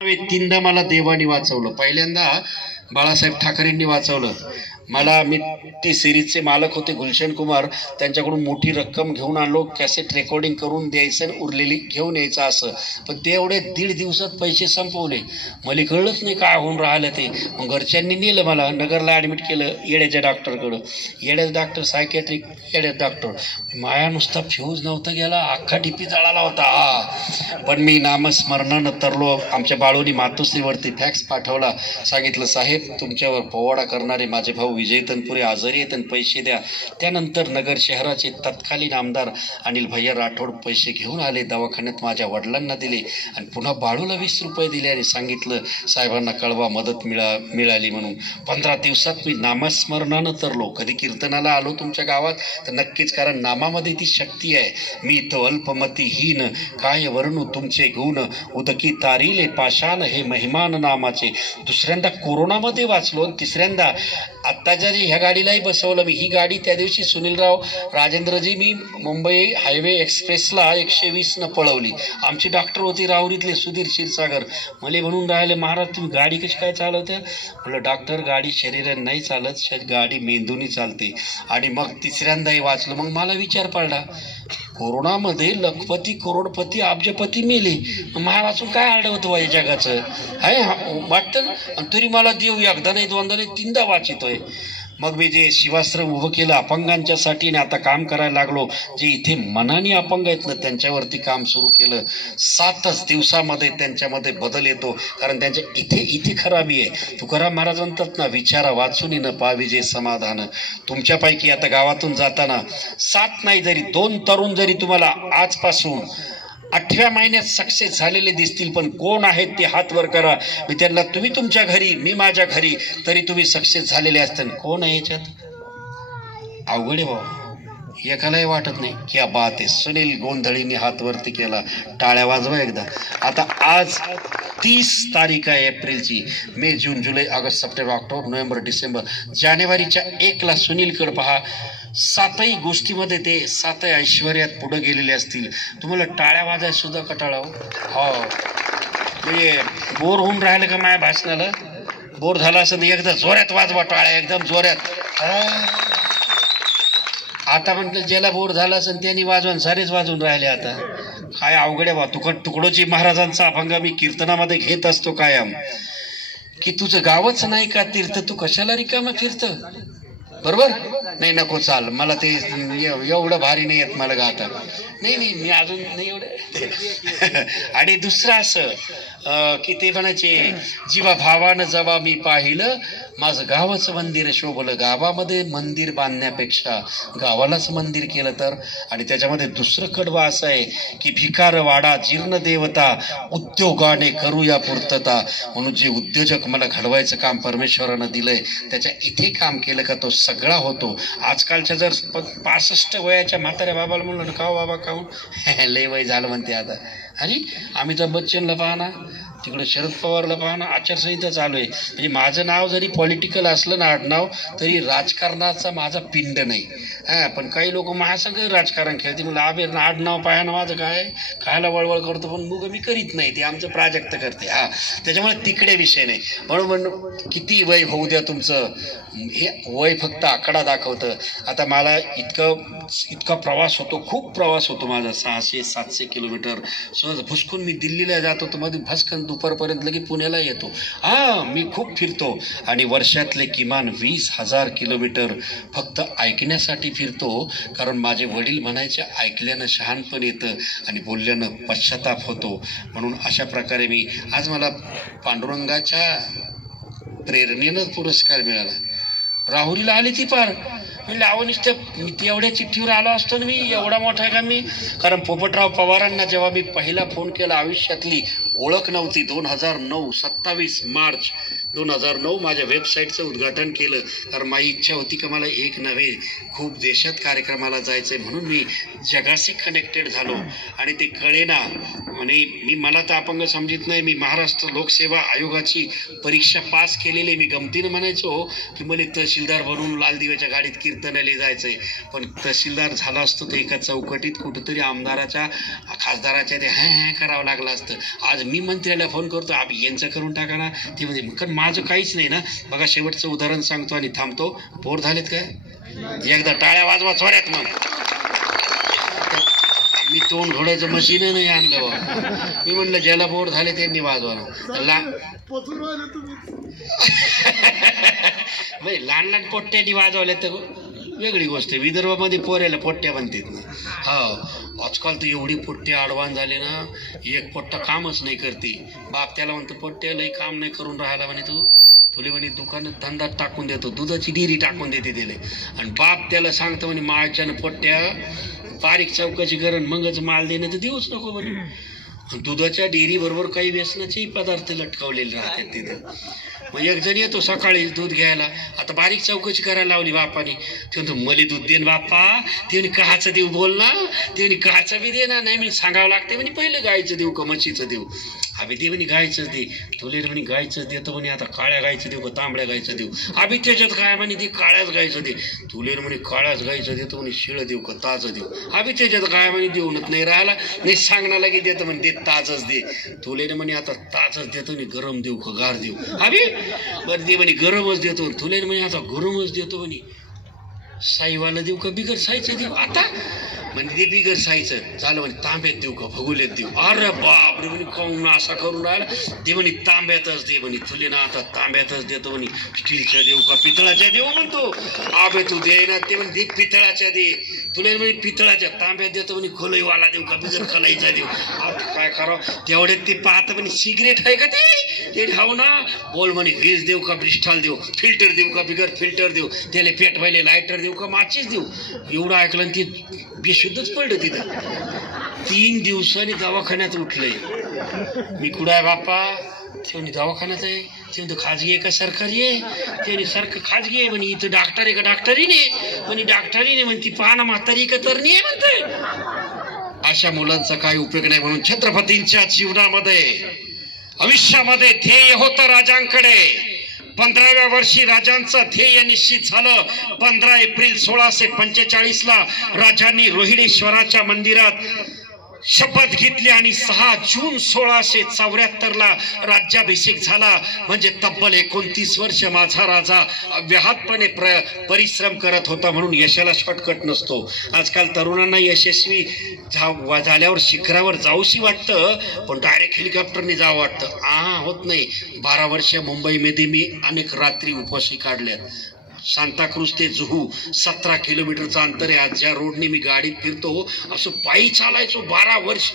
तीनदा मला देवानी वाचवलं. पहिल्यांदा बाळासाहेब ठाकरेंनी वाचवलं. मला मी ती सिरीजचे मालक होते गुलशन कुमार. त्यांच्याकडून मोठी रक्कम घेऊन आलो कॅसेट रेकॉर्डिंग करून द्यायचं आणि उरलेली घेऊन यायचं असं. पण ते एवढे दीड दिवसात पैसे संपवले. मला कळलंच नाही काय होऊन राहिलं ते. मग घरच्यांनी नेलं मला. नगरला ॲडमिट केलं येड्याच्या डॉक्टरकडं येड्याच डॉक्टर सायकॅट्रिक येड्याच डॉक्टर माया नुसता फ्यूज नव्हता गेला. अख्खा टिपी जळाला होता. हा. पण मी नामस्मरणानं तरलो आमच्या बाळूनी मातोश्रीवरती फॅक्स पाठवला. सांगितलं साहेब तुमच्यावर पोवाडा करणारे माझे भाऊ विजय तनपुरे आजारी आहेत आणि पैसे द्या. त्यानंतर नगर शहराचे तत्कालीन आमदार अनिल भैया राठोड पैसे घेऊन आले दवाखान्यात माझ्या वडिलांना दिले आणि पुन्हा बाळूला वीस रुपये दिले आणि सांगितलं साहेबांना कळवा मदत मिळा मिळाली म्हणून. पंधरा दिवसात मी नामस्मरणानं तरलो. कधी कीर्तनाला आलो तुमच्या गावात? तर नक्कीच कारण नामामध्ये ती शक्ती आहे. मी तो अल्पमतीहीन काय वर्णू तुमचे गुण? उदकी तारिले पाषाण हे महिमान नामाचे. दुसऱ्यांदा कोरोनामध्ये वाचलो आणि तिसऱ्यांदा आत्ता जरी ह्या गाडीलाही बसवलं मी ही गाडी त्या दिवशी सुनीलराव राजेंद्रजी मी मुंबई हायवे एक्सप्रेसला एकशे वीसनं पळवली. आमची डॉक्टर होती राहुरीतले सुधीर क्षीरसागर. मला म्हणून राहिले महाराज तुम्ही गाडी कशी काय चालवत्या? म्हटलं डॉक्टर गाडी शरीराने नाही चालत गाडी मेंदूनी चालते. आणि मग तिसऱ्यांदाही वाचलं. मग मला विचार पडला कोरोनामध्ये लखपती करोडपती अब्जपती मेले. महाराजून वाचून काय आडं होतं या जगाचं? आहे हा, वाटतं ना? आणि तरी मला देव एकदा नाही दोनदा नाही तीनदा वाचितोय. मग मी जे शिवाश्रम उभं केलं अपंगांच्यासाठी ना आता काम करायला लागलो जे इथे मनाने अपंग आहेत ना त्यांच्यावरती काम सुरू केलं. सातच दिवसामध्ये त्यांच्यामध्ये बदल येतो कारण त्यांच्या इथे इथे खराबी आहे. तुकाराम महाराज म्हणतात ना विचारा वाचून न पाविजे समाधान. तुमच्यापैकी आता गावातून जाताना सात नाही जरी दोन तरुण जरी तुम्हाला आजपासून आठव्या महिन्यात सक्सेस झालेले दिसतील पण कोण आहेत ते हात वर करा. मी त्यांना तुम्ही तुमच्या घरी मी माझ्या घरी तरी तुम्ही सक्सेस झालेले असतील कोण आहे याच्यात? अवघड आहे भाऊ. एकालाही वाटत नाही की बात आहे. सुनील गोंधळीने हात वरती केला. टाळ्या वाजवा एकदा. आता आज तीस तारीख आहे एप्रिलची. मे जून जुलै August September October November December. जानेवारीच्या एकला सुनीलकडे पहा. सातही गोष्टीमध्ये ते सातही ऐश्वर्यात पुढे गेलेले असतील. तुम्हाला टाळ्या वाजाय सुद्धा कटाळा हो. हो. म्हणजे बोर होऊन राहिलं का माझ्या भाषणाला बोर झाला असं तर एकदा जोऱ्यात वाजवा टाळ्या एकदम जोऱ्यात आता म्हटलं ज्याला बोर झाला असेल त्यांनी वाजवून सारेच वाजवून राहिले आता. काय अवघड आहे बा तुकड तुकडोजी महाराजांचा अभंग मी कीर्तनामध्ये घेत असतो कायम. की तुझं गावच नाही का तीर्थ? तू कशाला रिकामा फिरत बरोबर? नाही नको चाल. मला ते एवढं भारी नाही येत मला गाता. नाही नाही मी अजून नाही एवढं. आणि दुसरं असं की ते म्हणायचे जीवा भावानं जेव्हा मी पाहिलं माझं गावच मंदिर शोभलं. गावामध्ये मंदिर बांधण्यापेक्षा गावालाच मंदिर केलं तर? आणि त्याच्यामध्ये दुसरं कडवं असं आहे की भिकार वाडा जीर्ण देवता उद्योगाने करूया पूर्तता. म्हणून जे उद्योजक मला घडवायचं काम परमेश्वरानं दिलंय त्याच्या इथे काम केलं का तो सगळा होतो. आजकालच्या जर प- पासष्ट वयाच्या म्हाताऱ्या बाबाला म्हणलं का बाबा काहून लय वय झालं म्हणते आता. आणि अमिताभ बच्चनला पाहना तिकडे शरद पवारला पहा ना आचारसंहिता चालू आहे. म्हणजे माझं नाव जरी पॉलिटिकल असलं ना आडनाव तरी राजकारणाचा माझा पिंड नाही. हां पण काही लोक महासंघ राजकारण खेळते मला आबेर ना आडनाव पाया ना माझं काय? खायला वळवळ करतो पण मुग मी करीत नाही. ते आमचं प्राजक्त करते. हा त्याच्यामुळे तिकडे विषय नाही. म्हणून म्हणून किती वय होऊ द्या तुमचं. हे वय फक्त आकडा दाखवतं. आता मला इतकं इतका प्रवास होतो खूप प्रवास होतो माझा. सहाशे सातशे किलोमीटर. सहज भुसकून मी दिल्लीला जात होतो. मध्ये भस्कन दुपारपर्यंत लगे पुण्याला येतो. हा मी खूप फिरतो. आणि वर्षातले किमान वीस हजार किलोमीटर फक्त ऐकण्यासाठी फिरतो. कारण माझे वडील म्हणायचे ऐकल्यानं शहाणपण येतं आणि बोलल्यानं पश्चाताप होतो. म्हणून अशा प्रकारे मी आज मला पांडुरंगाच्या प्रेरणेनं पुरस्कार मिळाला. राहुरीला आली ती पार. मी ती एवढ्या चिठ्ठीवर आलो असतो ना मी एवढा मोठा आहे का मी? कारण पोपटराव पवारांना जेव्हा मी पहिला फोन केला आयुष्यातली ओळख नव्हती दोन हजार नऊ सत्तावीस मार्च. दोन हजार नऊ माझ्या वेबसाईटचं उद्घाटन केलं. कारण माझी इच्छा होती की मला एक नव्हे खूप देशात कार्यक्रमाला जायचं आहे म्हणून मी जगाशी कनेक्टेड झालो. आणि ते कळेना. आणि मी मला तर अपंग समजित नाही. मी महाराष्ट्र लोकसेवा आयोगाची परीक्षा पास केलेली आहे. मी गमतीनं म्हणायचो की मला तहसीलदार बनून लाल दिव्याच्या गाडीत कीर्तनाला जायचं आहे पण तहसीलदार झाला असतो तर एका चौकटीत कुठंतरी आमदाराच्या खासदाराच्या ते हॅ हॅ करावं लागलं असतं. आज मी मंत्र्याला फोन करतो आप यांचं करून टाका ना. ते म्हणजे कारण माझं काहीच नाही ना. बघा शेवटचं उदाहरण सांगतो आणि थांबतो. बोर झालेत काय? एकदा टाळ्या वाजवा चोऱ्यात मग. मी तोंड घोड्याचं मशीन नाही आणलं बा मी म्हणलं ज्याला बोर झाले त्यांनी वाजवा. ला म्हणजे लहान लहान पोट्ट्यांनी वाजवले तर वेगळी गोष्ट आहे. विदर्भामध्ये पोऱ्याला पोट्ट्या म्हणतात ना. हो. आजकाल तर एवढी पोट्टे आडवान झाले ना एक पोट्टा कामच नाही करते. बाप त्याला म्हणतो पोट्ट्या लई काम नाही करून राहायला म्हणे तू. तुले म्हणे दुकानात धंदा टाकून देतो दुधाची डेरी टाकून देते त्याला. आणि बाप त्याला सांगतो म्हणे माळच्यानं पोट्ट्या बारीक चौकाची करण मगच माल देणं तर देऊच नको म्हणे. दुधाच्या डेअरी बरोबर काही व्यसनाचेही पदार्थ लटकावलेले राहतात तिथं. मग एक जण येतो सकाळी दूध घ्यायला. आता बारीक चौकशी करायला लावली बापाने. ते म्हणतो मले दूध देन बाप्पा. त्याने कहाचं देऊ बोल ना त्याने कहाचं बी दे ना नाही मी सांगावं लागते म्हणे पहिलं गायचं देऊ का म्हशीचं देऊ? अभि ते म्हणे गायचंच दे तुलेर म्हणे गायचंच देतो म्हणे आता काळ्या गायचं देऊ का तांबड्या गायचं देऊ? अभि त्याच्यात काय म्हणे ते काळ्याच गायचं दे. तुलेर म्हणे काळ्याच गायचं देतो म्हणे शिळं देऊ का ताजं देऊ? अभि त्याच्यात काय म्हणे देऊनच नाही राहिला नाही सांगणार लगे देतो म्हणे ते ताजच दे. तुलेर म्हणे आता ताजच देतो म्हणे गरम देऊ का गार देऊ? अभि बरं दे म्हणे गरमच देतो. तुलेर म्हणे आता गरमच देतो म्हणे. साईवाला देऊ का बिगर साईचं देऊ? आता म्हणजे ते बिगर साईचं. झालं म्हणे तांब्यात देऊ का? भगुल्यात देऊ. अरे बाप रे म्हणे काऊन असा करून राहिला? ते म्हणे तांब्यातच दे म्हणे. तुले ना आता तांब्यातच देतो म्हणे. स्टीलच्या देऊ का? पितळाच्या देऊ म्हणतो. आबे तू दे ना ते म्हणे दे पितळाच्या दे. तुला म्हणे पितळाच्या तांब्यात देतो म्हणे खोलईवाला देऊ का बिगर खलाईचा देऊ? आता काय करावं? तेवढ्यात ते पाहतं म्हणे सिगरेट आहे का ते? ते ठाऊ ना. बोल म्हणे वीज देऊ का ब्रिस्टॉल देऊ? फिल्टर देऊ का बिगर फिल्टर देऊ? त्याला पेटवायला लायटर देऊ का माचीच देऊ? एवढं ऐकलं आणि बेशुद्धच पडलं तिथं. तीन दिवसांनी दवाखान्यात उठलंय. मी कुठं आहे बाप्पा? ते म्हणे दवाखान्यात आहे. ते खाजगी आहे का सरकारी आहे? त्याने म्हणे खाजगी आहे म्हणे. इथं डॉक्टर आहे का डॉक्टरी नाही म्हणे डॉक्टरीने नाही म्हणे. ती पाहणं म्हातारी का तर नाही आहे म्हणते. अशा मुलांचा काही उपयोग नाही म्हणून छत्रपतींच्या जीवनामध्ये आयुष्यामध्ये ध्येय होतं राजांकडे. पंधराव्या वर्षी राजांचं ध्येय निश्चित झालं. पंधरा एप्रिल सोळाशे पंचेचाळीसला राजांनी रोहिणेश्वराच्या मंदिरात शपथ घेतली आणि सहा जून सोळाशे चौऱ्याहत्तर ला राज्याभिषेक झाला. म्हणजे तब्बल एकोणतीस वर्ष माझा राजा व्याहातपणे प्र परिश्रम करत होता म्हणून यशाला शॉर्टकट नसतो. आजकाल तरुणांना यशस्वी झा- झाल्यावर शिखरावर जाऊशी वाटतं पण डायरेक्ट हेलिकॉप्टरने जावं वाटतं. आ होत नाही. बारा वर्ष मुंबईमध्ये मी अनेक रात्री उपाशी काढल्यात. सांताक्रूज ते जुहू. सतरा किलोमीटरचं अंतर आहे. आज ज्या रोडने मी गाडीत फिरतो असं पायी चालायचो बारा वर्ष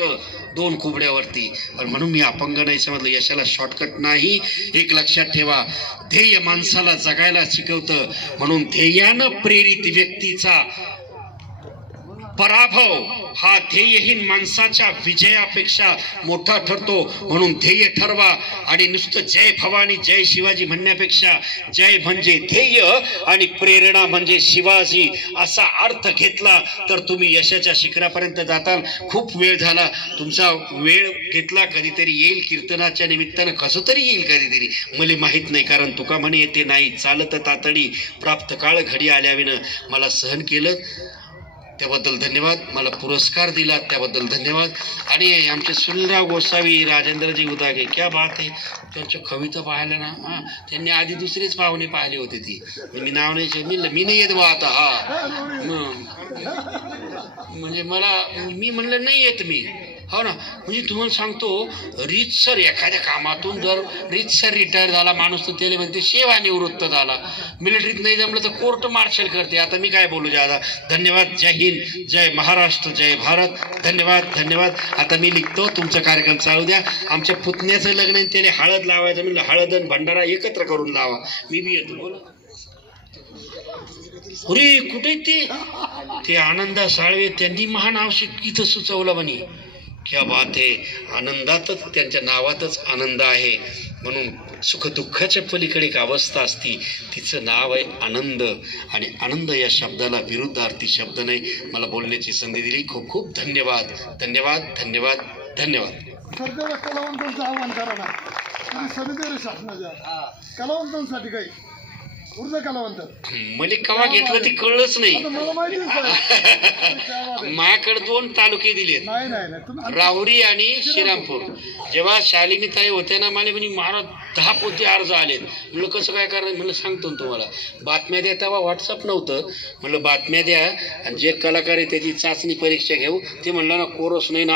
दोन कुबड्यावरती. पण म्हणून मी अपंग नाही समजलं. यशाला शॉर्टकट नाही. एक लक्षात ठेवा. ध्येय माणसाला जगायला शिकवतं. म्हणून ध्येयानं प्रेरित व्यक्तीचा पराभव हा ध्येयहीन माणसाच्या विजयापेक्षा मोठा ठरतो. म्हणून ध्येय ठरवा आणि नुसतं जय भवानी जय शिवाजी म्हणण्यापेक्षा जय म्हणजे ध्येय आणि प्रेरणा म्हणजे शिवाजी असा अर्थ घेतला तर तुम्ही यशाच्या शिखरापर्यंत जाताल. खूप वेळ झाला. तुमचा वेळ घेतला कधीतरी येईल. कीर्तनाच्या निमित्तानं कसं तरी येईल कधीतरी. मला माहीत नाही कारण तुका म्हणे येते नाही. चालत तातडी प्राप्त काळ घडी आल्याविनं मला सहन केलं. त्याबद्दल धन्यवाद. मला पुरस्कार दिला त्याबद्दल धन्यवाद. आणि आमचे सुनीलराव गोसावी राजेंद्रजी उदागे क्या बात आहे त्यांच्या कविता पाहिलं ना हां त्यांनी आधी दुसरीच पाहुणे पाहिले होते ती. म्हणजे मी नाव नाही मी मी नाही येत बा आता हा. म्हणजे मला मी म्हणलं नाही येत मी. हो ना. म्हणजे तुम्हाला सांगतो रीतसर एखाद्या कामातून जर रीतसर रिटायर झाला माणूस तर त्याला म्हणते सेवानिवृत्त झाला. मिलिटरीत नाही जमलं तर कोर्ट मार्शल करते. आता मी काय बोलू ज्यादा धन्यवाद. जय हिंद. जय महाराष्ट्र. जय भारत. धन्यवाद. धन्यवाद. आता मी लिखतो तुमचा कार्यक्रम चालू द्या. आमच्या पुतण्याचं लग्न आहे त्याला हळद लावायचं म्हणजे हळद आणि भंडारा एकत्र करून लावा. मी बी येतो. बोला. अरे कुठे ते? ते आनंदा साळवे त्यांनी महान आवश्यक इथं सुचवलं म्हणे. क्या बात आहे आनंदातच त्यांच्या नावातच आनंद आहे. म्हणून सुखदुःखाच्या पलीकडे एक अवस्था असती तिचं नाव आहे आनंद. आणि आनंद या शब्दाला विरुद्धार्थी शब्द नाही. मला बोलण्याची संधी दिली. खूप खूप धन्यवाद. धन्यवाद धन्यवाद धन्यवाद. कलावंतांचं आव्हान करा ना. शासनाच्या. कलावंतांसाठी काही. ऊर्जा कलावंत. मला कवा घेतलं ते कळलंच नाही. मला माहिती. माझ्याकडे दोन तालुके दिलेत. नाही नाही राहुरी आणि श्रीरामपूर. जेव्हा शालिनी ताई होत्या ना मला म्हणे महाराज दहा पोते अर्ज आलेत. म्हणलं कसं काय करणार? म्हणलं सांगतो ना तुम्हाला. बातम्या द्या तेव्हा व्हॉट्सअप नव्हतं. म्हणलं बातम्या द्या. आणि जे कलाकार आहे त्याची चाचणी परीक्षा घेऊ. ते म्हणलं ना कोरस नाही ना.